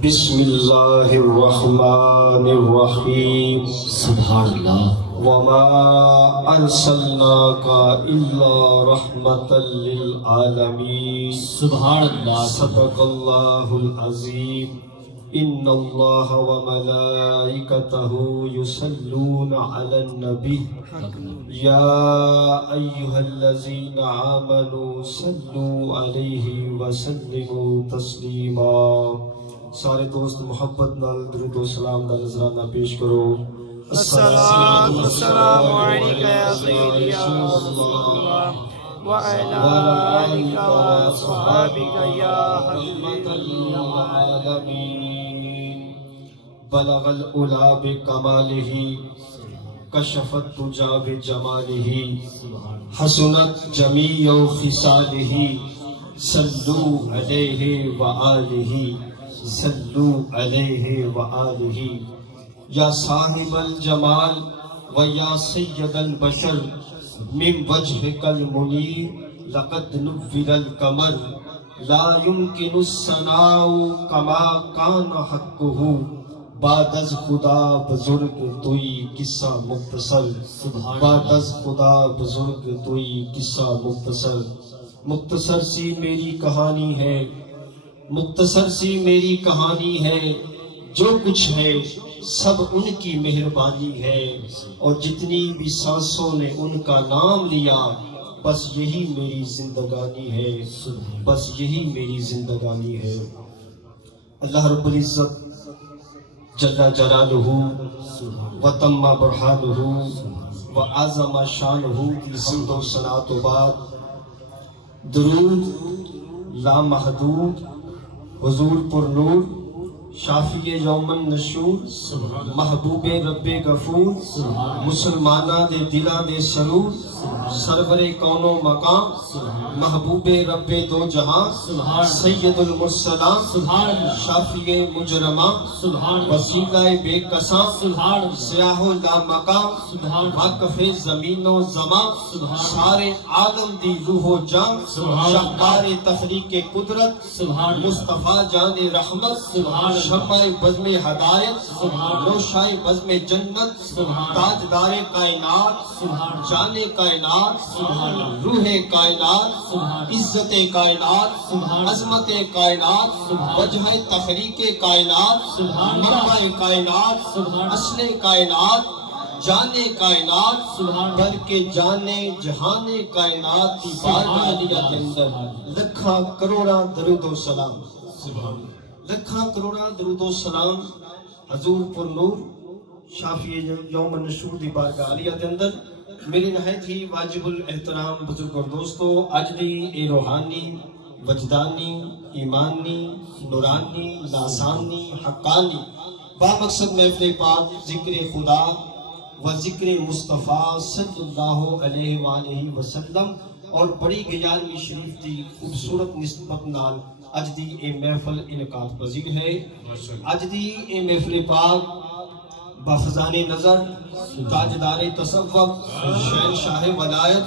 بسم اللہ الرحمن الرحیم سبحان اللہ وما ارسلناک الا رحمتا للعالمین سبحان اللہ صدق اللہ العظیم ان اللہ وملائکتہ یصلون علی النبی یا ایہا الذین آمنوا صلوا علیہ وسلموا تسلیما۔ سارے دوست محبت نال درود و سلام دا نذرانہ پیش کرو۔ الصلاۃ والسلام علیک یا سیدی یا رسول اللہ وعلی آلک واصحابک یا حبیب العالمین۔ بلغ العلا بکمالہ کشف الدجی بجمالہ حسنت جمیع خصالہ صلوا علیہ وآلہ صلو علیہ وآلہ۔ یا صاحب الجمال و یا سید البشر من وجہک المنیر لقد نور القمر لا يمکن الثناء کما کان حقہ بعد از خدا بزرگ توئی قصہ مختصر۔ بعد از خدا بزرگ توئی قصہ مختصر۔ مختصر سی میری کہانی ہے، مختصر سی میری کہانی ہے، جو کچھ ہے سب ان کی مہربانی ہے، اور جتنی بھی سانسوں نے ان کا نام لیا بس یہی میری زندگانی ہے، بس یہی میری زندگانی ہے۔ اللہ رب العزت جل جلالہ و تم برہانہ و اعظم شانہ کی حمد و ثنا تو بعد درود لامحدود حضور پر نور شافی یوم النشور محبوب رب غفور مسلمانہ دے دلہ دے سرور سرور کون و مقام محبوب رب دو جہاں سید المرسلان شافی مجرمہ وسیلہ بے کساں سیاہ و لامقام واقف زمین و زمان سارے عالم دی روح و جان شاہکار تخلیق قدرت مصطفیٰ جان رحمت شمع بزم ہدایت نوشائے بزم جنت تاجدار کائنات جان کائنات روح کائنات عزت کائنات عظمت کائنات وجہ تخلیق کائنات مرمع کائنات اصل کائنات جانے کائنات بلکہ جانے جہان کائنات کی بارگاہ علیہ کے اندر لکھاں کروڑاں درود و سلام، لکھاں کروڑاں درود و سلام حضور پر نور شافی یوم النشور دی بارگاہ علیہ کے اندر۔ میرے نہایت ہی واجب الاحترام بزرگ اور دوستو، اج دی اے روحانی وجدانی ایمانی نورانی لاسانی حقانی با مقصد محفل پاک ذکر خدا و ذکر مصطفیٰ صلی اللہ علیہ وآلہ وسلم اور بڑی 11ویں شریف دی خوبصورت نسبت نال اج دی اے محفل انعقاد پذیر ہے۔ اج دی اے محفل پاک بافزان نظر تاجدار تصوف شہنشاہ ولایت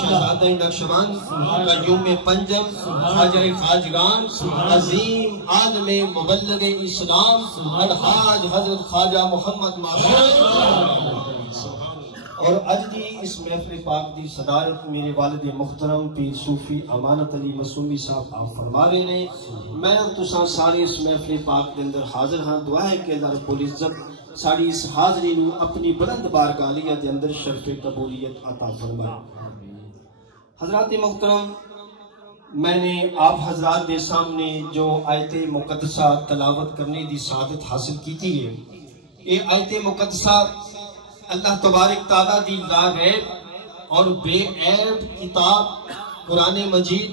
شہزادہ نقشبند قیوم پنجم خواجہ خواجگان عظیم عالم مبلغ اسلام الحاج حضرت خواجہ محمد معصوم، اور اج دی اس محفل پاک دی صدارت میرے والد محترم پیر صوفی امانت علی معصومی صاحب آپ فرما رہے ہیں۔ میں تساں سارے اس محفل پاک کے اندر حاضر ہاں، دعا ہے کہ اللہ رب العزت ساری اس حاضری نو اپنی بلند بارگاہ علیہ دے اندر شرف قبولیت عطا فرمائے۔ حضرات محترم، میں نے آپ حضرات دے سامنے جو آیت مقدسہ تلاوت کرنے دی سعادت حاصل کی تھی ہے، یہ آیت مقدسہ اللہ تبارک تعالیٰ دی لا ریب اور بے عیب کتاب قرآن مجید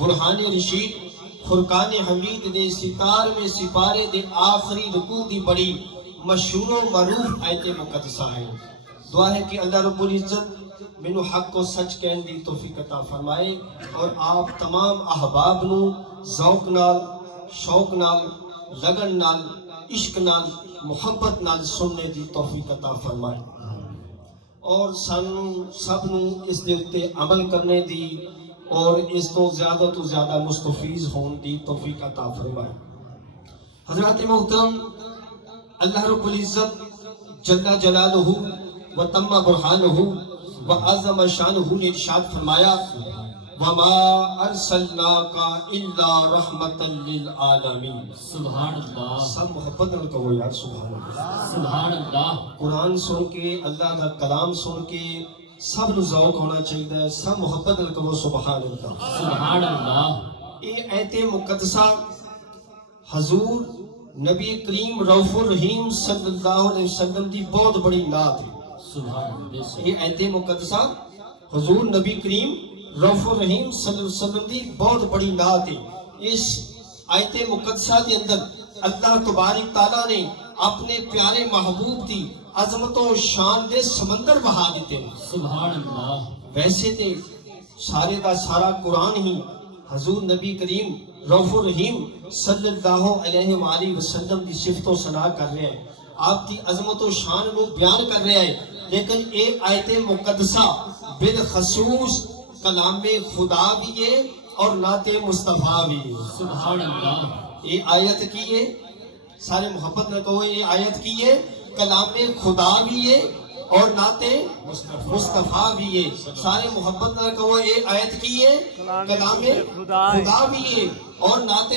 برہان رشید فرقان حمید دے ستار میں سپارے دے آخری رکوع دی بڑی مشہور و معروف آیت مقدسہ ہے۔ دعا ہے کہ اللہ رب العزت مینو حق کو سچ کہن دی توفیق عطا فرمائے، اور آپ تمام احباب نو ذوق نال شوق نال لگن نال عشق نال محبت نال سننے دی توفیق عطا فرمائے، اور سب نو اس دے اتے عمل کرنے دی اور اس تو زیادہ مستفیض ہون دی توفیق عطا فرمائے۔ حضرات محترم، اللہ رب العزت جل جلالہ و تم برہانہ و عظم شانہ نے ارشاد فرمایا وَمَا أَرْسَلْنَاكَ إِلَّا رَحْمَةً لِلْعَالَمِينَ۔ سبحان اللہ، سب محبت نہ کہو یار سبحان اللہ۔ سبحان اللہ۔ قرآن سن کے، اللہ کا کلام سن کے سب نو ذوق ہونا چاہیے، سب محبت نہ کہو سبحان اللہ۔ سبحان اللہ۔ یہ ایت مقدسہ حضور نبی کریم رؤوف الرحیم صلی اللہ علیہ وسلم دی بہت بڑی نعت ہے۔ سبحان اللہ۔ یہ ایت مقدسہ حضور نبی کریم رؤوف الرحیم صلی اللہ علیہ وسلم دی بہت بڑی نعت ہے۔ اس آیت مقدسہ کے اندر اللہ تبارک تعالیٰ نے اپنے پیارے محبوب دی عظمت و شان دے سمندر بہا دیتے ہیں۔ سبحان اللہ۔ ویسے تے سارے دا سارا قرآن ہی حضور نبی کریم رؤوف الرحیم صلی اللہ علیہ وآلہ وسلم دی صفت و ثنا کر رہے ہیں، آپ دی عظمت و شان کو بیان کر رہے ہیں، لیکن ایک آیت مقدسہ بالخصوص کلام خدا بھی ہے اور نعت مصطفیٰ بھی ہے۔ سبحان اللہ۔ یہ آیت کی ہے، سارے محبت نہ کہو، یہ آیت کی ہے کلام خدا بھی ہے اور نعت مصطفیٰ بھی ہے۔ سارے محبت نہ کہو، یہ آیت کی ہے کلام خدا بھی ہے اور نعت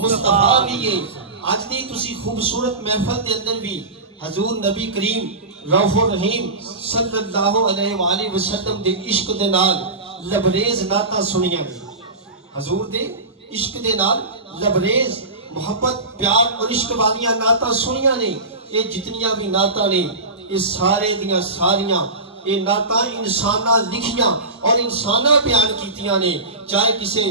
مصطفیٰ بھی ہے۔ آج دی تسی خوبصورت محفل کے اندر بھی حضور نبی کریم رؤوف الرحیم صلی اللہ علیہ وآلہ وسلم دے عشق دے نال لبریز نعتاں سنیاں، حضور دے عشق دے نال لبریز محبت پیار اور عشق والیاں نعتاں سنیاں نے۔ یہ جتنیاں بھی نعتاں نے، یہ سارے دیاں ساریاں یہ نعتاں انساناں لکھیاں اور انساناں بیان کیتیاں نے، چاہے کسے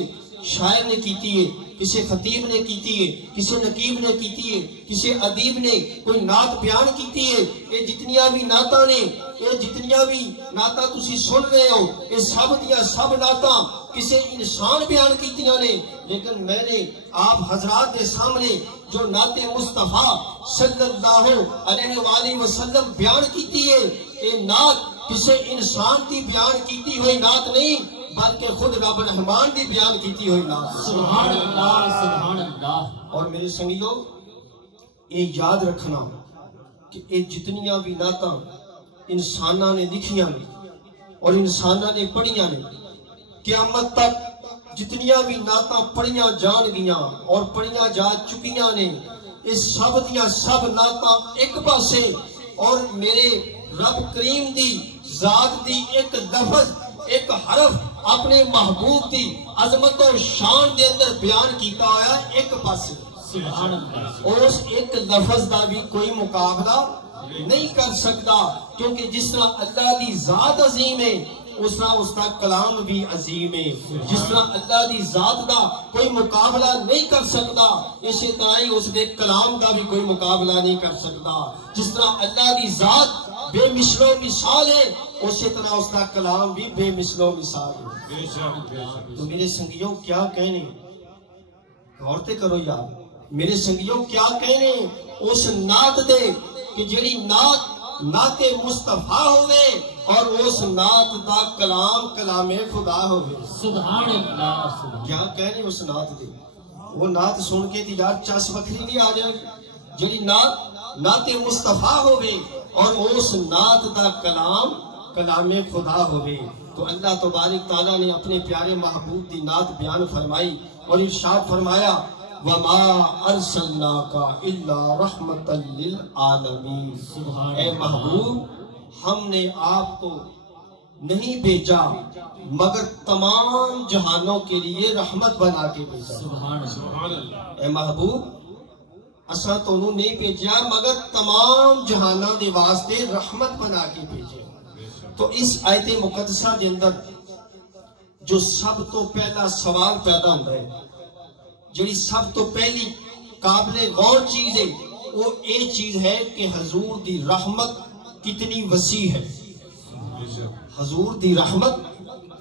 شاعر نے کیتی ہے، کسے خطیب نے کیتی ہے، کسے نقیب نے کیتی ہے، کسے ادیب نے کوئی نعت بیان کیتی ہے۔ یہ جتنیاں بھی نعتاں نے، یہ جتنیاں بھی نعتاں تسی سن رہے ہو، یہ سب دیاں سب نعتاں کسے انسان بیان کیتیاں نے، لیکن میں نے آپ حضرات کے سامنے جو نعت مصطفیٰ صلی اللہ علیہ وآلہ وسلم بیان کیتی ہے، یہ نعت کسے انسان کی بیان کیتی ہوئی نعت نہیں بلکہ خود رب رحمان دی بیان کیتی ہوئی نعت۔ سبحان اللہ۔ سبحان اللہ۔ اور میرے سنگیوں، یہ یاد رکھنا کہ یہ جتنیاں بھی نعتاں انساناں نے لکھیاں نے اور انساناں نے پڑھیاں نے، قیامت تک جتنیاں بھی نعتاں پڑھیاں جان گیاں اور پڑھیاں جا چکیاں نے، اس سب دیاں سب نعتاں ایک پاسے اور میرے رب کریم دی ذات دی ایک لفظ ایک حرف اپنے محبوب دی عظمت و شان دے اندر بیان کیتا ہویا ایک پاسے۔ سبحان اللہ۔ اور اس ایک لفظ دا بھی کوئی مقابلہ نہیں کر سکتا، کیونکہ جس طرح اللہ دی ذات عظیم ہے اس طرح اس کا کلام بھی عظیم ہے۔ جس طرح اللہ دی ذات دا کوئی مقابلہ نہیں کر سکتا، اسی طرح ہی اس دے کلام دا بھی کوئی مقابلہ نہیں کر سکتا۔ جس طرح اللہ دی ذات بے مثل و مثال ہے، اسی طرح اس کا کلام بھی بے مثل و مثال ہے۔ تو میرے سنگیوں کیا کہنے، غورتے کرو یار، میرے سنگیوں کیا کہنے اس نعت دے کہ جڑی نعت مصطفیٰ ہوئے اور اس نعت دا کلام کلام خدا ہوئے۔ سبحان اللہ۔ کیا کہنے اس نعت دے، وہ نعت سن کے دی یار چس وکری نہیں آ جائے، جڑی نعت مصطفیٰ ہوئے اور اس نعت دا کلام کلام خدا ہوئے۔ تو اللہ تبارک تعالیٰ نے اپنے پیارے محبوب دی نعت بیان فرمائی اور ارشاد فرمایا وَمَا أَرْسَلْنَاكَ إِلَّا رَحْمَةً لِلْعَالَمِينَ۔ اے محبوب، ہم نے آپ کو نہیں بھیجا مگر تمام جہانوں کے لیے رحمت بنا کے بھیجا۔ سبحان اللہ۔ اے محبوب، اساں تو انہوں نہیں بھیجا مگر تمام جہانوں دے واسطے رحمت بنا کے بھیجا۔ تو اس آیت مقدسہ کے اندر جو سب تو پہلا سوال پیدا ہوتا ہے، جڑی سب تو پہلی قابل غور چیز ہے، وہ یہ چیز ہے کہ حضور دی رحمت کتنی وسیع ہے۔ حضور دی رحمت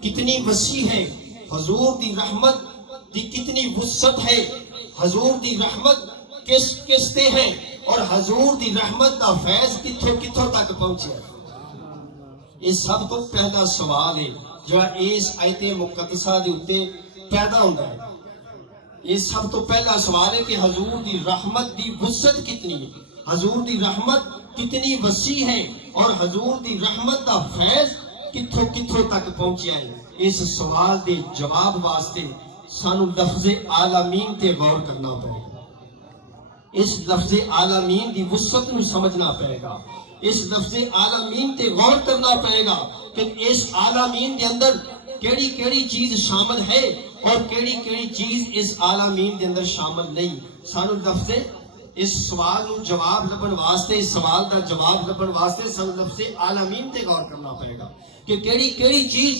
کتنی وسیع ہے، حضور دی رحمت دی کتنی وسعت ہے، حضور دی رحمت کس کستے ہیں اور حضور دی رحمت دا فیض کتھوں تک پہنچے۔ یہ سب تو پہلا سوال ہے جو اس آیت مقدسہ دے اوتے پیدا ہوتا ہے۔ یہ سب تو پہلا سوال ہے کہ حضور دی رحمت دی وسعت کتنی ہے، حضور دی رحمت کتنی وسیع ہے، اور حضور دی رحمت دا فیض کتھوں کتھوں تک پہنچیا ہے۔ اس سوال دے جواب واسطے سانو لفظ عالمین تے غور کرنا پڑے گا، اس لفظ عالمین دی وسعت نو سمجھنا پڑے گا، اس لفظ عالمین تے غور کرنا پڑے گا کہ اس عالمین دے اندر کیڑی کیڑی چیز شامل ہے اور کیڑی کیڑی چیز اس عالمین دے اندر شامل نہیں۔ سانو لفظ اس سوال نو جواب لبن واسطے، اس سوال دا جواب لبن واسطے سانو لفظ عالمین تے غور کرنا پڑے گا کہ کیڑی کیڑی چیز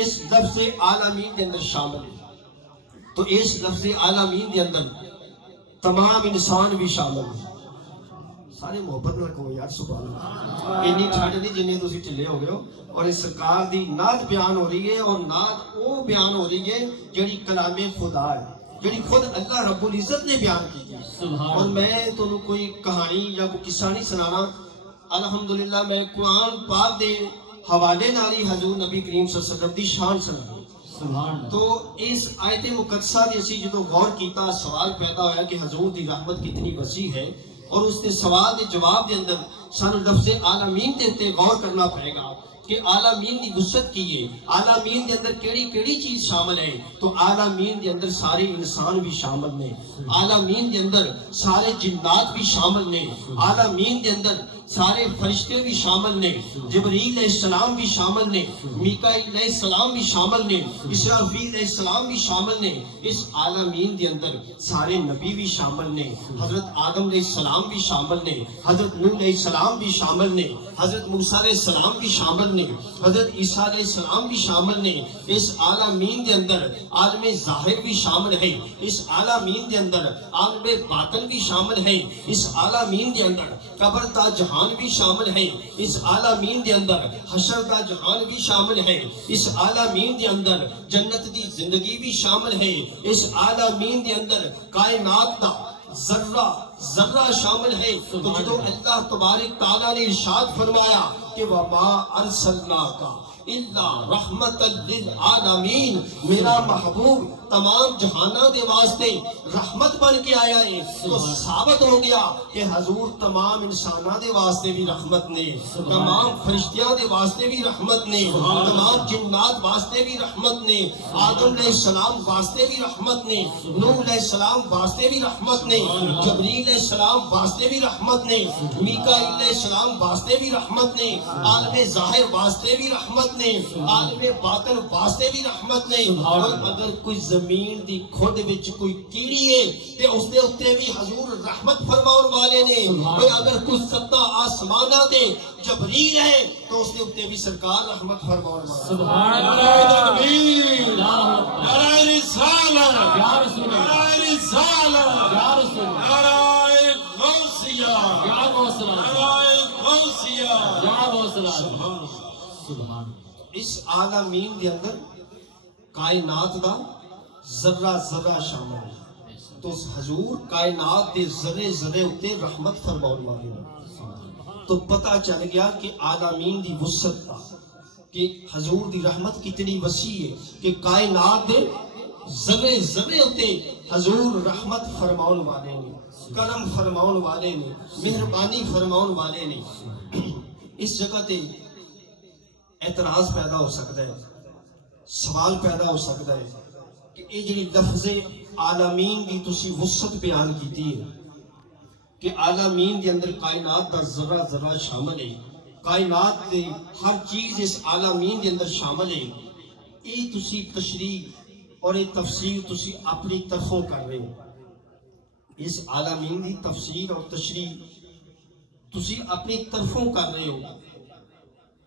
اس لفظ عالمین دے اندر شامل ہے۔ تو اس لفظ عالمین دے اندر تمام انسان بھی شامل ہیں۔ سارے محبت نہ کہو یار سبحان اللہ، اتنی ٹھنڈ نہیں جنہیں تسی ٹھلے ہو گئے ہو، اور اس سرکار دی نعت بیان ہو رہی ہے، اور نعت وہ بیان ہو رہی ہے جڑی کلام خدا ہے، جڑی خود اللہ رب العزت نے بیان کی ہے۔ اور میں تو کوئی کہانی یا کوئی قصہ نہیں سنانا، الحمدللہ میں قرآن پاک دے حوالے ناری حضور نبی کریم صلی اللہ علیہ وسلم دی شان سنا۔ تو اس آیت مقدسہ دی اسی جدو غور کیتا، سوال پیدا ہویا کہ حضور دی رحمت کتنی وسیع ہے، اور اس نے سوال دے جواب دے اندر سانو لفظ عالمین دے اتے غور کرنا پڑے گا کہ عالمین دی وسعت کی ہے، عالمین دے اندر کیڑی کیڑی چیز شامل ہے۔ تو عالمین دے اندر سارے انسان بھی شامل نے، عالمین دے اندر سارے جنات بھی شامل نے، عالمین دے اندر سارے فرشتے بھی شامل نے، جبریل علیہ السلام بھی شامل نے، میکائیل علیہ السلام بھی شامل نے، اسرافیل علیہ السلام بھی شامل نے۔ اس عالمین دے اندر سارے نبی بھی شامل نے، حضرت آدم علیہ السلام بھی شامل نے، حضرت نوح علیہ السلام بھی شامل نے، حضرت موسیٰ علیہ السلام بھی شامل نے، حضرت عیسیٰ علیہ السلام بھی شامل نے۔ اس عالمین دے اندر عالم ظاہر بھی شامل ہے، اس عالمین دے اندر عالم باطن بھی شامل ہے، اس عالمین دے اندر قبر تا جہان بھی شامل ہے، اس عالمین دے اندر حشر کا جہان بھی شامل ہے، اس عالمین دے اندر جنت دی زندگی بھی شامل ہے، اس عالمین دے اندر کائنات دا ذرہ ذرہ شامل ہے۔ تو جدو اللہ تبارک تعالیٰ نے ارشاد فرمایا کہ وَمَا أَرْسَلْنَاكَ إِلَّا رَحْمَةً لِلْعَالَمِينَ، میرا محبوب تمام جہانہ دے واسطے رحمت بن کے آیا ہے، تو ثابت ہو گیا کہ حضور تمام انسانہ دے واسطے بھی رحمت نے، تمام فرشتیاں دے واسطے بھی رحمت نے، تمام جنات واسطے بھی رحمت نے، آدم علیہ السلام واسطے بھی رحمت نے، نوح علیہ السلام واسطے بھی رحمت نے، جبریل علیہ السلام واسطے بھی رحمت نے، میکائیل علیہ السلام واسطے بھی رحمت نے، عالم ظاہر واسطے بھی رحمت نے، عالم باطن واسطے بھی رحمت نے۔ اور اگر کوئی زمین دی کھود وچ کوئی کیڑی ہے تے اس دے اتے بھی حضور رحمت فرماؤن والے نے، کوئی اگر کوئی ستا آسمانہ دے جبریل ہے تو اس دے اتے بھی سرکار رحمت فرماؤن والے۔ سبحان اللہ، تکبیر، نعرہ رسالت، یا رسول اللہ، نعرہ رسالت، یا رسول اللہ، نعرہ غوثیہ، یا غوث اللہ، نعرہ غوثیہ، یا غوث اللہ۔ سبحان اس عالمین دے اندر کائنات دا ذرہ ذرہ شامل ہے، تو حضور کائنات دے ذرے ذرے اتے رحمت فرماؤن والے ہیں۔ تو پتہ چل گیا کہ عالمین دی وسعت کا، کہ حضور دی رحمت کتنی وسیع ہے کہ کائنات دے ذرے ذرے اتے حضور رحمت فرماؤن والے نے، کرم فرماؤن والے نے، مہربانی فرماؤن والے نے۔ اس جگہ تے اعتراض پیدا ہو سکتا ہے، سوال پیدا ہو سکتا ہے کہ یہ جی لفظ عالمین دی تسی وسعت بیان کیتی ہے کہ عالمین دے اندر کائنات دا ذرہ ذرہ شامل ہے، کائنات دے ہر چیز اس عالمین دے اندر شامل ہے، یہ تسی تشریح اور یہ تفسیر تسی اپنی طرفوں کر رہے ہو، اس عالمین دی تفسیر اور تشریح تسی اپنی طرفوں کر رہے ہو۔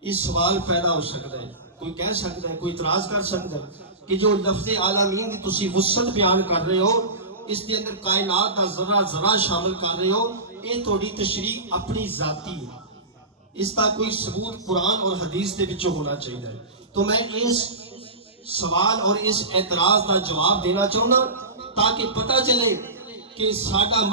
اس سوال پیدا ہو سکتا ہے، کوئی کہہ سکتا ہے، کوئی اعتراض کر سکتا ہے کہ جو لفظ عالمین دی تسی وسعت بیان کر رہے ہو، اس کے اندر کائنات دا ذرہ ذرہ شامل کر رہے ہو، یہ تھوڑی تشریح اپنی ذاتی ہے، اس کا کوئی ثبوت قرآن اور حدیث دے وچوں ہونا چاہیے۔ تو میں اس سوال اور اس اعتراض کا جواب دینا چاہنا تاکہ پتہ چلے کہ ساڈا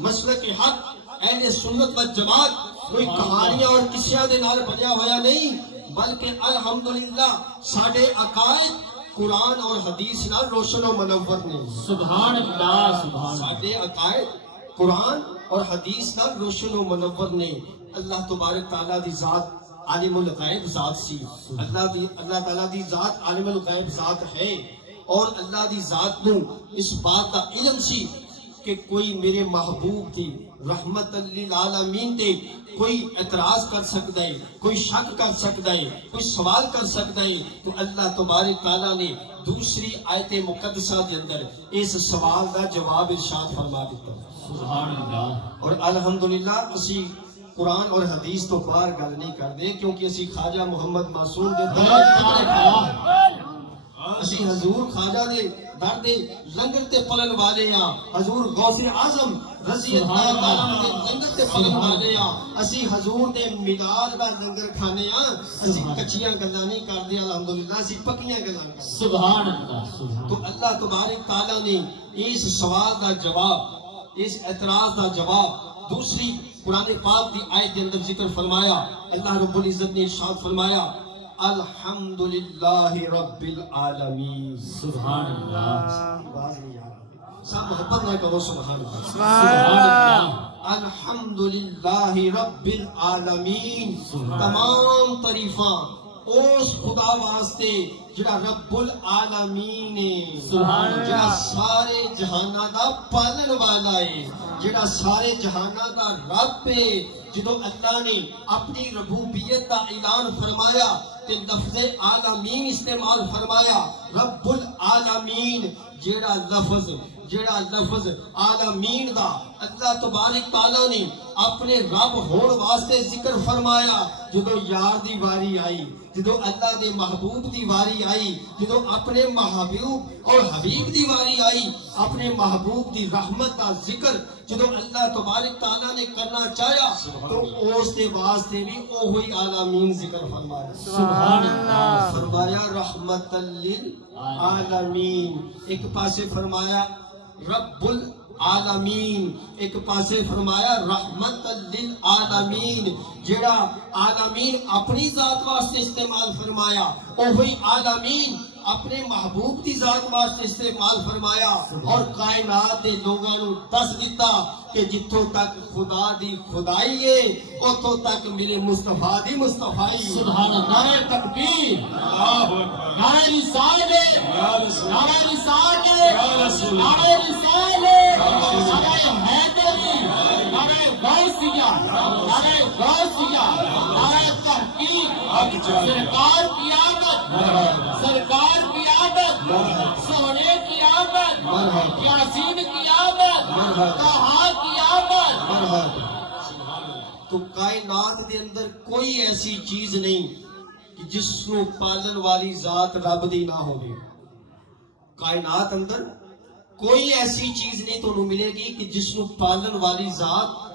مسلک حق اہل سنت و جماعت کوئی کہانیاں اور قصیاں دے نال بنیا ہوا نہیں، بلکہ الحمدللہ ساڈے عقائد قرآن اور حدیث نال روشن و منور نے سبحان اللہ سبحان اللہ ساڈے عقائد قرآن اور حدیث نال روشن و منور نے اللہ تبارک تعالیٰ دی ذات عالم الغیب ذات سی اللہ تعالیٰ دی ذات عالم الغیب ذات ہے اور اللہ دی ذات نو اس بات کا علم سی کہ کوئی میرے محبوب دی رحمت للعالمین دے کوئی اعتراض کر سکتا ہے کوئی شک کر سکتا ہے کوئی سوال کر سکتا ہے تو اللہ تبارک تعالیٰ نے دوسری آیت مقدسہ کے اندر اس سوال دا جواب ارشاد فرما دیتا سبحان اللہ اور الحمدللہ اسی قرآن اور حدیث تو باہر گل نہیں کر دے کیونکہ اسی خواجہ محمد معصوم دے اسی حضور خواجہ دے در دے لنگر تے پلن والے ہاں حضور غوث اعظم رضی اللہ تعالیٰ دے لنگر تے پلن والے ہاں اسی حضور دے میلاد دا لنگر کھانے ہاں اسی کچیاں گلاں نہیں کر دے الحمدللہ اسی پکیاں گلاں کر سبحان اللہ تو اللہ تبارک تعالیٰ نے اس سوال دا جواب اس اعتراض دا جواب دوسری قرآن پاک دی آیت کے اندر ذکر فرمایا اللہ رب العزت نے ارشاد فرمایا الحمدللہ رب العالمین سبحان اللہ آواز نہیں آ رہا سب محبت نہ کرو سبحان اللہ سبحان اللہ الحمدللہ رب العالمین تمام تعریفاں اس خدا واسطے جڑا رب العالمین ہے جڑا سارے جہانہ دا پالن والا ہے جڑا سارے جہانہ دا رب ہے جدو اللہ نے اپنی ربوبیت دا اعلان فرمایا کہ لفظ عالمین استعمال فرمایا رب العالمین جڑا لفظ عالمین دا اللہ تبارک تعالیٰ نے اپنے رب ہون واسطے ذکر فرمایا جدو یار دی واری آئی جدو اللہ دے محبوب دی واری آئی جدو اپنے محبوب اور حبیب دی واری آئی اپنے محبوب دی رحمت کا ذکر جدو اللہ تبارک تعالیٰ نے کرنا چاہیا تو اس دے واسطے بھی اوہی عالمین ذکر فرمایا سبحان اللہ فرمایا رحمت للعالمین ایک پاسے فرمایا رب العالمین ایک پاسے فرمایا رحمت للعالمین جڑا عالمین اپنی ذات واسطے استعمال فرمایا اوہی عالمین اپنے محبوب دی ذات واسطے استعمال فرمایا اور کائنات دے لوگاں نو دس دیتا کہ جتھوں تک خدا دی خدائی ہے اتھوں تک میرے مصطفیٰ دی مصطفیٰ سبحان اللہ تکبیر نعرہ رسالت نعرہ رسالت نعرہ رسالت نعرہ حیدری نعرہ غوثیہ نعرہ غوثیہ نعرہ تحقیق سرکار کی آمد سرکار کی آمد سونے کی آمد یاسین کی آمد طہا کی آمد تو کائنات دے اندر کوئی ایسی چیز نہیں کہ جس نو پالن والی ذات رب دی نہ ہوگی کائنات اندر کوئی ایسی چیز نہیں تو ملے گی کہ جس نو پالن والی ذات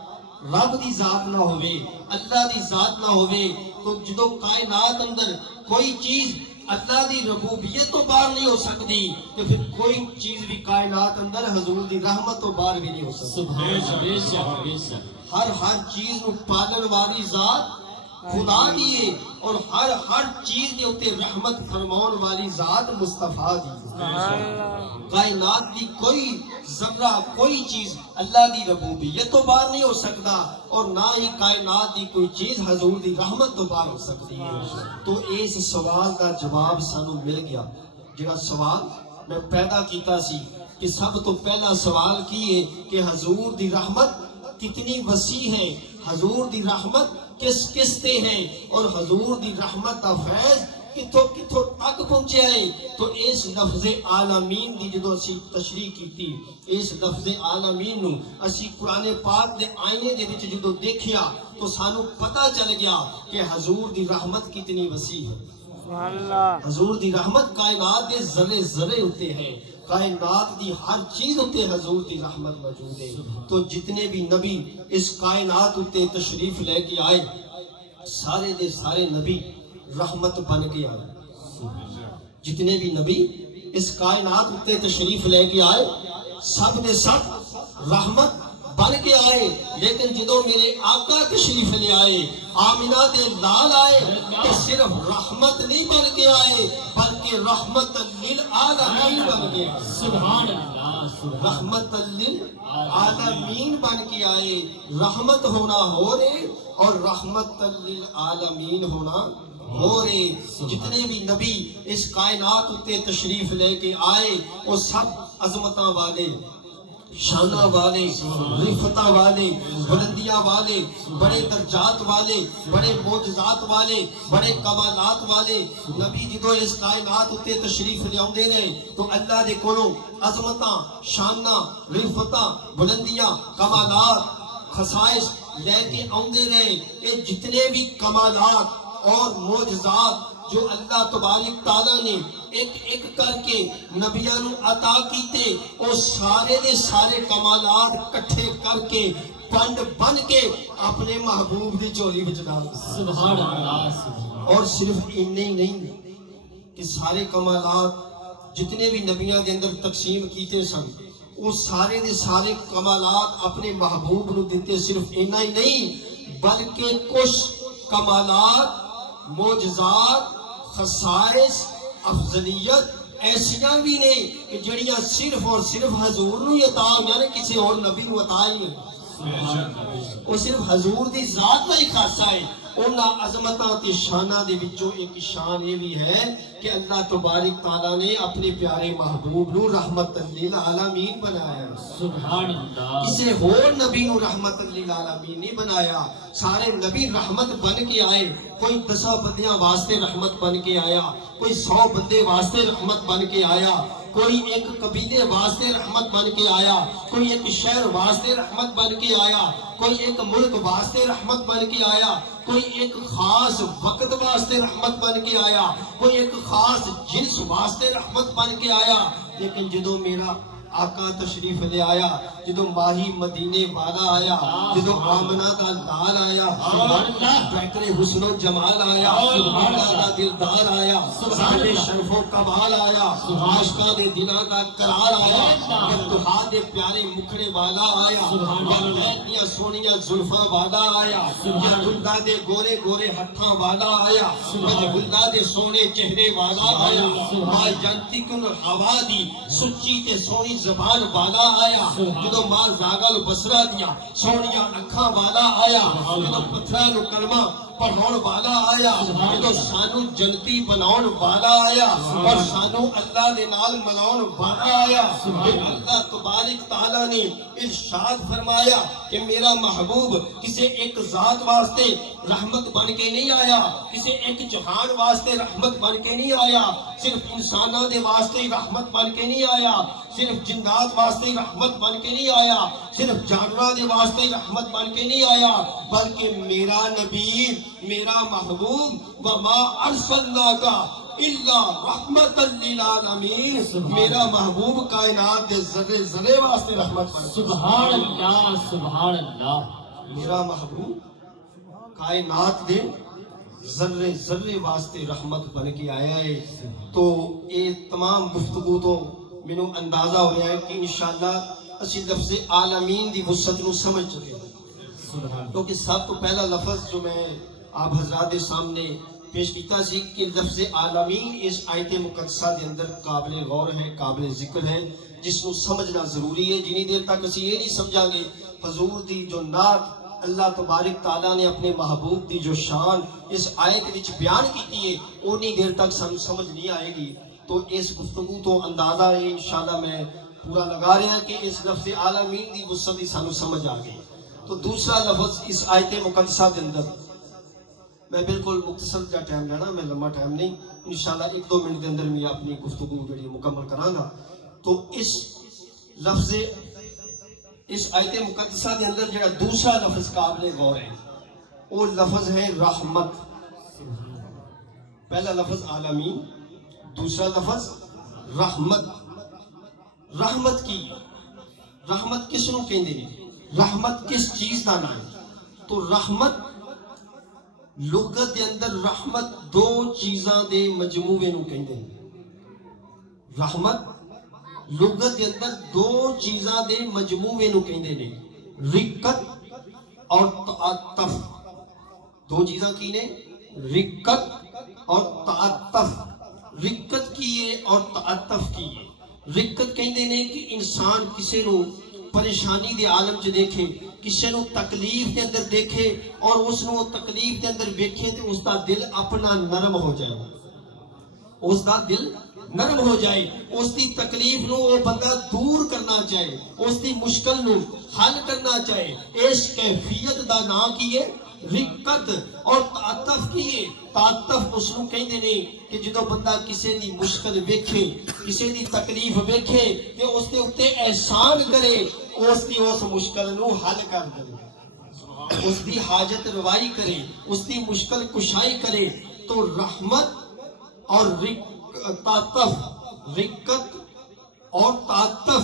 رب دی ذات نہ ہوئے اللہ دی ذات نہ ہوئے تو جدو کائنات اندر کوئی چیز اللہ دی ربوبیت تو باہر نہیں ہو سکتی تو پھر کوئی چیز بھی کائنات اندر حضور دی رحمت تو باہر بھی نہیں ہو سکتی ہر چیز نو پالن والی ذات خدا دیئے اور ہر چیز دے ہوتے رحمت فرماؤن والی ذات مصطفیٰ دی کائنات دی کوئی ذرہ کوئی چیز اللہ دی ربوبیت تو باہر نہیں ہو سکتا اور نہ ہی کائنات دی کوئی چیز حضور دی رحمت تو باہر ہو سکتی ہے تو اس سوال کا جواب سانو مل گیا جہاں سوال میں پیدا کیتا سی کہ سب تو پہلا سوال کیے کہ حضور دی رحمت کتنی وسیع ہے حضور دی رحمت کس کستے ہیں اور حضور دی رحمت دا فیض کتھوں تک پہنچے آئے تو اس لفظ عالمین دی جدو اسی تشریح کی تھی اس لفظ عالمین نو اسی قرآن پاک دے آئینے دے وچ جدو دیکھیا تو سانو پتہ چل گیا کہ حضور دی رحمت کتنی وسیع ہے حضور دی رحمت کائنات دے ذرے ذرے ہوتے ہیں کائنات دی ہر چیز ہوتے حضور دی رحمت موجود ہے تو جتنے بھی نبی اس کائنات ہوتے تشریف لے کے آئے سارے دے سارے نبی رحمت بن کے آئے جتنے بھی نبی اس کائنات ہوتے تشریف لے کے آئے سب دے سب رحمت بن کے آئے لیکن جدو میرے آقا تشریف لے آئے آمینہ دے لال آئے کہ صرف رحمت نہیں بن کے آئے بلکہ رحمت للعالمین بن گیا. سبحان اللہ سبحان رحمت للعالمین بن کے آئے. رحمت ہونا ہو رہے اور رحمت للعالمین ہونا ہو رہے. جتنے بھی نبی اس کائنات اتے تشریف لے کے آئے وہ سب عظمتاں والے، شانہ والے، رفتہ والے، بلندیاں والے، بڑے درجات والے، بڑے معجزات والے، بڑے کمالات والے. نبی جدو اس کائنات اتے تشریف لے آؤندے نے تو اللہ دے کولوں عظمتاں، شانہ، رفتہ، بلندیاں، کمالات، خصائص لے کے آؤندے نے. یہ جتنے بھی کمالات اور معجزات جو اللہ تبارک تعالیٰ نے ایک ایک کر کے نبیاں نو عطا کیتے، وہ سارے دے سارے کمالات کٹھے کر کے پنڈ بن کے اپنے محبوب دی چولی وچ ڈال. سبحان اللہ. اور صرف اتنے ہی نہیں کہ سارے کمالات جتنے بھی نبیاں دے اندر تقسیم کیتے سن وہ سارے دے سارے کمالات اپنے محبوب نو دیتے. صرف اتنا ہی نہیں بلکہ کچھ کمالات، معجزات، خصائص، افضلیت ایسیاں بھی نہیں کہ جڑیاں صرف اور صرف حضور نو عطا ہوئیاں نے، کسی اور نبی نو عطا ہی نہیں. وہ صرف حضور دی ذات کا ہی خاصہ ہے. انہاں عظمتاں تے شاناں دے وچوں ایک شان یہ بھی ہے کہ اللہ تبارک تعالیٰ نے اپنے پیارے محبوب نو رحمت للعالمین بنایا. سبحان اللہ. کسی اور نبی نو رحمت للعالمین نہیں بنایا. سارے نبی رحمت بن کے آئے. کوئی 10 بندیاں واسطے رحمت بن کے آیا، کوئی 100 بندے واسطے رحمت بن کے آیا، کوئی ایک قبیلے واسطے رحمت بن کے آیا، کوئی ایک شہر واسطے رحمت بن کے آیا، کوئی ایک ملک واسطے رحمت بن کے آیا، کوئی ایک خاص وقت واسطے رحمت بن کے آیا، کوئی ایک خاص جنس واسطے رحمت بن کے آیا. لیکن جدو میرا آقا تشریف لے آیا، جدو ماہی مدینے والا آیا، جدو آمنہ دا لال آیا، بہتر حسن و جمال آیا، اللہ دا دلدار آیا، سارے شرف و کمال آیا، عاشقاں دے دلاں دا قرار آیا، ابتہا دے پیارے مکھڑے والا آیا، بیتیاں سونیاں زلفاں والا آیا، گلدہ دے گورے گورے ہتھاں والا آیا، گلدہ دے سونے چہرے والا آیا، ماں جانتی کن ہوا دی سچی تے سونی زبان والا آیا، جدو ماں زاغل بسرا دیا سونیاں اکھاں والا آیا، جدو پتھرہ نو کلمہ پڑھون والا آیا، جدو سانو جنتی بناون والا آیا اور سانو اللہ دے نال ملاون والا آیا. اللہ تبارک تعالیٰ نے ارشاد فرمایا کہ میرا محبوب کسی ایک ذات واسطے رحمت بن کے نہیں آیا، کسی ایک جہان واسطے رحمت بن کے نہیں آیا، صرف انسانہ دے واسطے رحمت بن کے نہیں آیا، صرف جنات واسطے رحمت بن کے نہیں آیا، صرف جانورہ دے واسطے رحمت بن کے نہیں آیا، بلکہ میرا نبی، میرا محبوب وما ارسلناک الا رحمت للعالمین، میرا محبوب کائنات دے ذرے ذرے واسطے رحمت بن کے. سبحان اللہ سبحان اللہ. میرا محبوب کائنات دے ذرے ذرے واسطے رحمت بن کے آیا ہے. تو یہ تمام گفتگو تو مینوں اندازہ ہو رہا ہے کہ انشاءاللہ اسی لفظ عالمین دی وسعت نو سمجھ چکے ہیں. کیونکہ سب تو پہلا لفظ جو میں آپ حضرات کے سامنے پیش کیتا سی کہ لفظ عالمین اس آیت مقدسہ دے اندر قابل غور ہے، قابل ذکر ہے، جس کو سمجھنا ضروری ہے. جنہی دیر تک اسی یہ نہیں سمجھا گے حضور دی جو نعت اللہ تبارک تعالیٰ نے اپنے محبوب دی جو شان اس آیت وچ بیان کیتی ہے اونی دیر تک سمجھ نہیں آئے گی. تو اس گفتگو تو اندازہ ہے انشاءاللہ میں پورا لگا رہے ہیں کہ اس لفظ عالمین دی وسعت ہی سانو سمجھ آ گئی. تو دوسرا لفظ اس آیت مقدسہ دے اندر میں بالکل مختصر جا ٹائم لینا، میں لمبا ٹائم نہیں، انشاءاللہ 1-2 منٹ کے اندر میں اپنی گفتگو جڑی مکمل کراں گا. تو اس لفظ اس آیت مقدسہ دے اندر جڑا دوسرا لفظ قابل غور ہے وہ لفظ ہے رحمت. پہلا لفظ عالمین، دوسرا لفظ رحمت. رحمت کی رحمت کس نو کہندے نے؟ رحمت کس چیز کا نام ہے؟ تو رحمت لغت دے اندر رحمت 2 چیزاں دے مجموعے نو کہندے ہیں. رحمت لغت دے اندر 2 چیزاں دے مجموعے نو کہندے نے، رقت اور تعاطف. 2 چیزاں کی نے؟ رقت اور تعاطف. رقت کیے اور تعطف کیے. رقت کہندے نے کہ انسان کسے نو پریشانی دے عالم چ دیکھے, کسے نو تکلیف دے اندر دیکھے اور اس نو تکلیف دے اندر دیکھے تے اس دا دل اپنا نرم ہو جائے, اس دا دل نرم ہو جائے, اس دی تکلیف نو وہ بندہ دور کرنا چاہے, اس دی مشکل نو حل کرنا چاہے. اس کیفیت دا نام کیے رقت اور تعطف کیے. تعطف اس نو کہندے نے کہ جدو بندہ کسے دی مشکل ویکھے, کسے دی تکلیف ویکھے تے اس دے اوتے احسان کرے, اس دی اس مشکل نو حل کر دے, اس دی حاجت روائی کرے, اس دی مشکل کشائی کرے. تو رحمت اور تعطف, رقت اور تعطف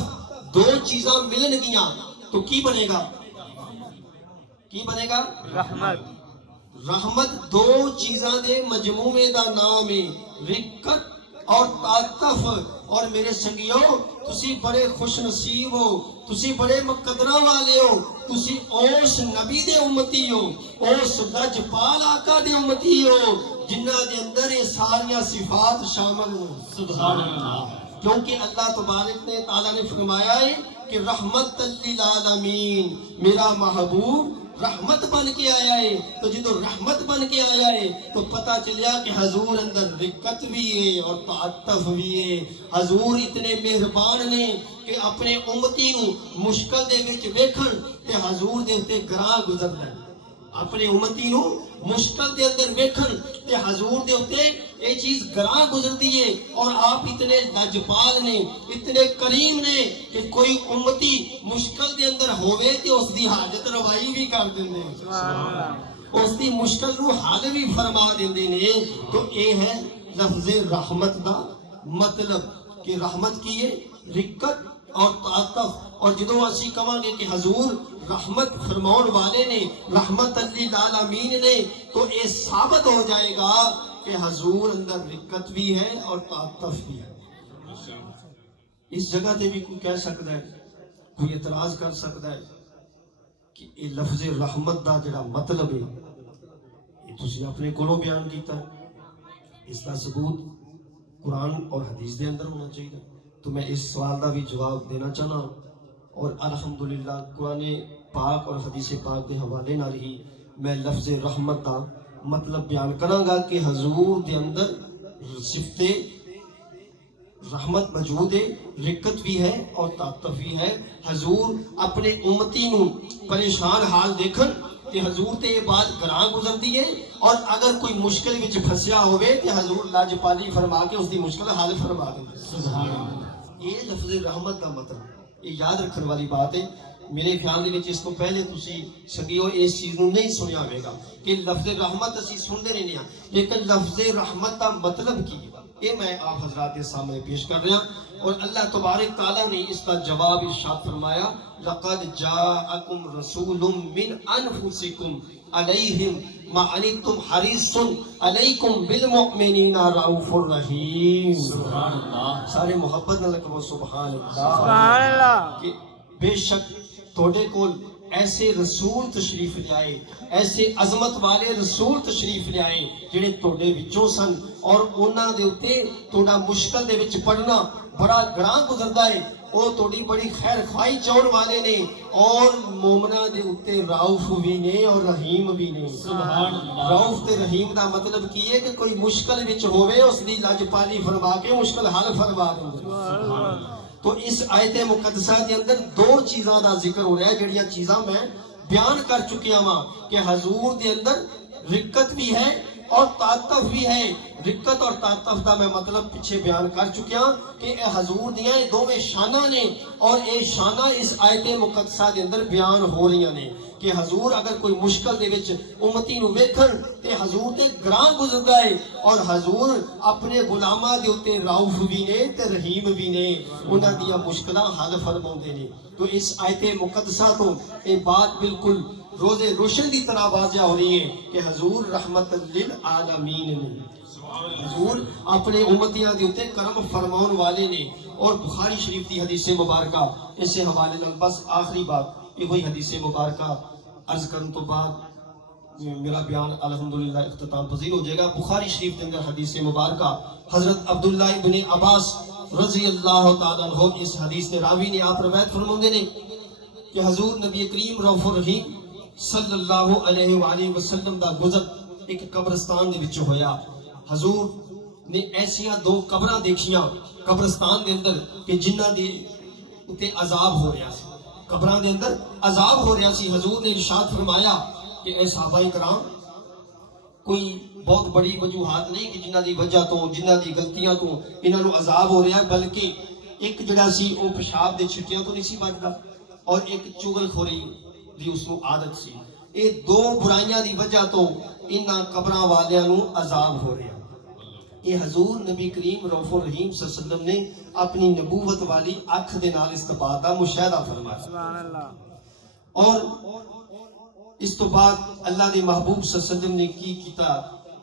دو چیزاں ملن گیاں تو کی بنے گا, کی بنے گا؟ رحمت. رحمت دو چیزاں دے مجموعے دا نام ہے, رقت اور تعطف. اور میرے سنگیو تسی بڑے خوش نصیب ہو, تسی بڑے مقدرہ والے ہو, تسی اوس نبی دے امتی ہو, اوس لجپال آقا دے امتی ہو جنہ دے اندر یہ ساریاں صفات شامل ہوں. سبحان اللہ. کیونکہ اللہ تبارک نے تعالیٰ نے فرمایا ہے کہ رحمت للعالمین, میرا محبوب رحمت بن کے آیا ہے. تو جدو رحمت بن کے آیا ہے تو پتہ چلیا کہ حضور اندر رقت بھی ہے اور تعطف بھی ہے. حضور اتنے مہربان نے کہ اپنے امتی نو مشکل دے وچ ویکھن تے حضور دے تے گراں گزرنا, اپنے امتی نو مشکل دے اندر ویکھن تے حضور دے اوتے اے چیز گراں گزردی ہے. اور آپ اتنے لجپال نے, اتنے کریم نے کہ کوئی امتی مشکل دے اندر ہوئے تے اس دی حاجت روائی بھی کر دیندے, اس دی مشکل نو حل بھی فرما دیندے نے. تو اے ہے لفظ رحمت دا مطلب کہ رحمت کی ہے رقت اور تعطف. اور جدو اسی کہاں گے کہ حضور رحمت فرماؤن والے نے, رحمت للعالمین نے, تو یہ ثابت ہو جائے گا کہ حضور اندر رقت بھی ہے اور تعطف بھی ہے. اس جگہ تے بھی کوئی کہہ سکتا ہے, کوئی اعتراض کر سکتا ہے کہ یہ لفظ رحمت دا جڑا مطلب ہے یہ تسی اپنے کولوں بیان کیتا ہے, اس کا ثبوت قرآن اور حدیث دے اندر ہونا چاہیے. تو میں اس سوال دا بھی جواب دینا چاہنا, اور الحمدللہ قرآن پاک اور حدیث پاک کے حوالے نال ہی میں لفظ رحمت دا مطلب بیان کراں گا کہ حضور دے اندر صفت رحمت موجود ہے, رقت بھی ہے اور تعطف بھی ہے. حضور اپنے امتی نو پریشان حال دیکھن تے حضور تے یہ بات گراں گزردی ہے, اور اگر کوئی مشکل وچ پھسیا ہوئے تے حضور لاجپالی فرما کے اس دی مشکل حل فرما دے. سبحان اللہ. یہ لفظ رحمت کا مطلب یہ یاد رکھنے والی بات ہے. میرے خیال میں اس کو پہلے تسی سنگیو اس چیز نو نہیں سنیا ہوئے گا کہ لفظ رحمت اسی سنتے رہنے ہیں, لیکن لفظ رحمت کا مطلب کی یہ میں آپ حضرات کے سامنے پیش کر رہا ہوں. اور اللہ تبارک تعالیٰ نے اس کا جواب ارشاد فرمایا, لقد جاءکم رسول من انفسکم علیہم ما عنتم حریص علیکم بالمؤمنین رؤوف الرحیم. سبحان اللہ. سارے محبت نہ لکھو سبحان اللہ. سبحان اللہ. کہ بے شک توڑے کول ایسے رسول تشریف لے آئے, ایسے عظمت والے رسول تشریف لے آئے جڑے توڑے وچوں سن, اور انہاں دے اوتے توڑا مشکل دے وچ پڑھنا بڑا گراں گزردا ہے. وہ توڑی بڑی خیر خواہی چاہن والے نے, اور مومناں دے اوتے رؤوف بھی نے اور رحیم بھی نے. سبحان اللہ. رؤوف تے رحیم دا مطلب کی ہے کہ کوئی مشکل وچ ہوے اس دی لاجپالی فرما کے مشکل حل فرما دے. تو اس آیت مقدسہ کے اندر دو چیزاں دا ذکر ہو رہا ہے جڑیاں چیزاں میں بیان کر چکیا ہاں کہ حضور دے اندر رقت بھی ہے اور تعطف بھی ہے. رقت اور تعطف دا میں مطلب پیچھے بیان کر چکیا کہ اے حضور دیاں یہ دو شانہ نے, اور اے شانہ اس آیت مقدسہ دے اندر بیان ہو رہی ہیں کہ حضور اگر کوئی مشکل دے وچ امتی نو ویکھن تے حضور تے گراں گزردا ہے, اور حضور اپنے غلاماں دے اوتے رؤوف بھی نے تے رحیم بھی نے, انہاں دیاں مشکلاں حل فرماوندے نے. تو اس آیت مقدسہ تو یہ بات بالکل روز روشن دی طرح واضح ہو رہی ہے کہ حضور رحمت للعالمین نے, حضور اپنے امتیاں دے اوتے کرم فرماون والے نے. اور بخاری شریف دی حدیث مبارکہ اس سے حوالے نال بس آخری بات یہ وہی حدیث مبارکہ عرض کرن تو بعد میرا بیان الحمدللہ اختتام پذیر ہو جائے گا۔ بخاری شریف کے اندر حدیث مبارکہ حضرت عبداللہ ابن عباس رضی اللہ تعالیٰ عنہ اس حدیث نے راوی نے آپ روایت فرماندے نے کہ حضور نبی کریم رؤوف الرحیم صلی اللہ علیہ وآلہ وسلم دا گزر ایک قبرستان دے وچ ہویا۔ حضور نے ایسیاں دو قبراں دیکھیاں قبرستان دے اندر کہ جنہاں دے اتے عذاب ہو رہا سی، قبراں دے اندر عذاب ہو رہا سی۔ حضور نے ارشاد فرمایا کہ اے صحابہ کرام، کوئی بہت بڑی وجوہات نہیں کہ جنہ دی وجہ تو جنہ دی غلطیاں تو انہاں نو عذاب ہو رہا ہے، بلکہ ایک جڑا سی او پیشاب دے چھٹیاں تو نہیں سی بچدا اور ایک چغل خوری دی اس کو عادت سی۔ اے دو برائیاں دی وجہ تو انہاں قبراں والیاں نو عذاب ہو رہا۔ یہ حضور نبی کریم رؤوف الرحیم صلی اللہ علیہ وسلم نے اپنی نبوت والی آنکھ دے نال اس بات دا مشاہدہ فرمایا۔ سبحان اللہ۔ اور اس تو بعد اللہ دے محبوب صلی اللہ علیہ وسلم نے کی کیتا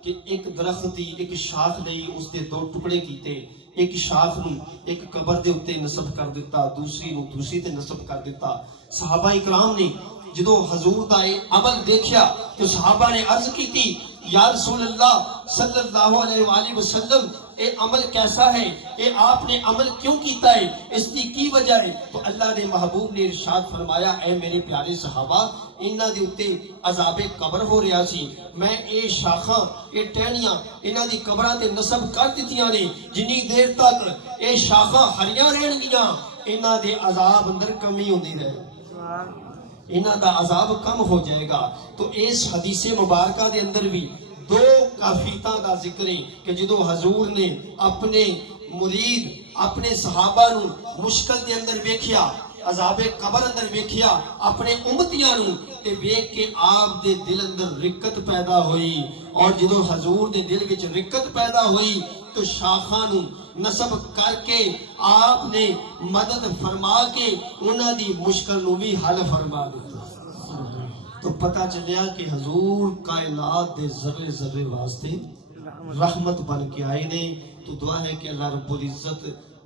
کہ ایک درخت دی ایک شاخ لئی اس دے دو ٹکڑے کیتے، ایک شاخ نو ایک قبر دے اتے نصب کر دیتا، دوسری نو دوسری تے نصب کر دیتا۔ صحابہ اکرام نے جدو حضور دا اے عمل دیکھیا تو صحابہ نے عرض کی تھی یا رسول اللہ صلی اللہ علیہ وآلہ وسلم، اے عمل کیسا ہے؟ اے آپ نے عمل کیوں کیتا ہے؟ اس کی کی وجہ ہے؟ تو اللہ نے محبوب نے ارشاد فرمایا اے میرے پیارے صحابہ، انہاں دے اتے عذاب قبر ہو رہا سی، میں اے شاخاں اے ٹہنیاں انہاں دی قبراں تے نصب کر دتیاں نے، جنی دیر تک اے شاخاں ہریاں رہن گیاں انہاں دے عذاب اندر کمی ہوندی رہے، انہاں دا عذاب کم ہو جائے گا۔ تو اس حدیث مبارکہ دے اندر بھی دو کافیتاں دا ذکر ہے کہ جدو حضور نے اپنے مرید اپنے صحابہ نو مشکل دے اندر ویکھیا، عذاب قبر اندر ویکھیا، اپنے امتیاں نو تے ویکھ کے آپ دے دل اندر رکت پیدا ہوئی، اور جدو حضور دے دل وچ رکت پیدا ہوئی تو شاخاں نو نصب کر کے آپ نے مدد فرما کے انہاں دی مشکل نو بھی حل فرما دیتا۔ تو پتہ چلیا کہ حضور کائنات دے ذرے ذرے واسطے رحمت بن کے آئے نے۔ تو دعا ہے کہ اللہ رب العزت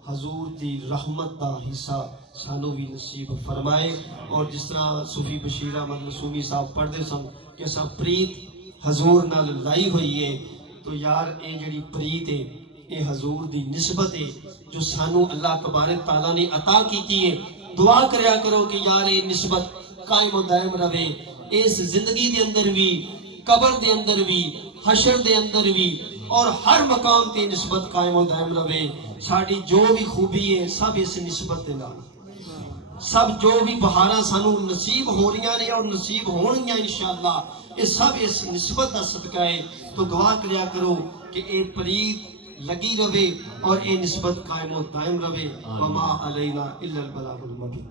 حضور دی رحمت دا حصہ سانو بھی نصیب فرمائے، اور جس طرح صوفی بشیر احمد معصومی صاحب پڑھتے سن کہ سا پریت حضور نال لائی ہوئی ہے، تو یار اے جڑی پریت ہے اے حضور دی نسبت ہے جو سانو اللہ تبارک تعالیٰ نے عطا کیتی ہے۔ دعا کریا کرو کہ یار اے نسبت قائم و دائم رہے، اس زندگی دے اندر بھی، قبر دے اندر بھی، حشر دے اندر بھی، اور ہر مقام تے نسبت قائم و دائم رہے۔ ساڑی جو بھی خوبی ہے سب اس نسبت دے نال، سب جو بھی بہاراں سانو نصیب ہو رہی ہیں اور نصیب ہونگیاں انشاءاللہ، یہ سب اس نسبت دا صدقہ ہے۔ تو دعا کریا کرو کہ اے پرید لگی رہے اور اے نسبت قائم و دائم رہے۔ وما علینا الا البلاغ المبین۔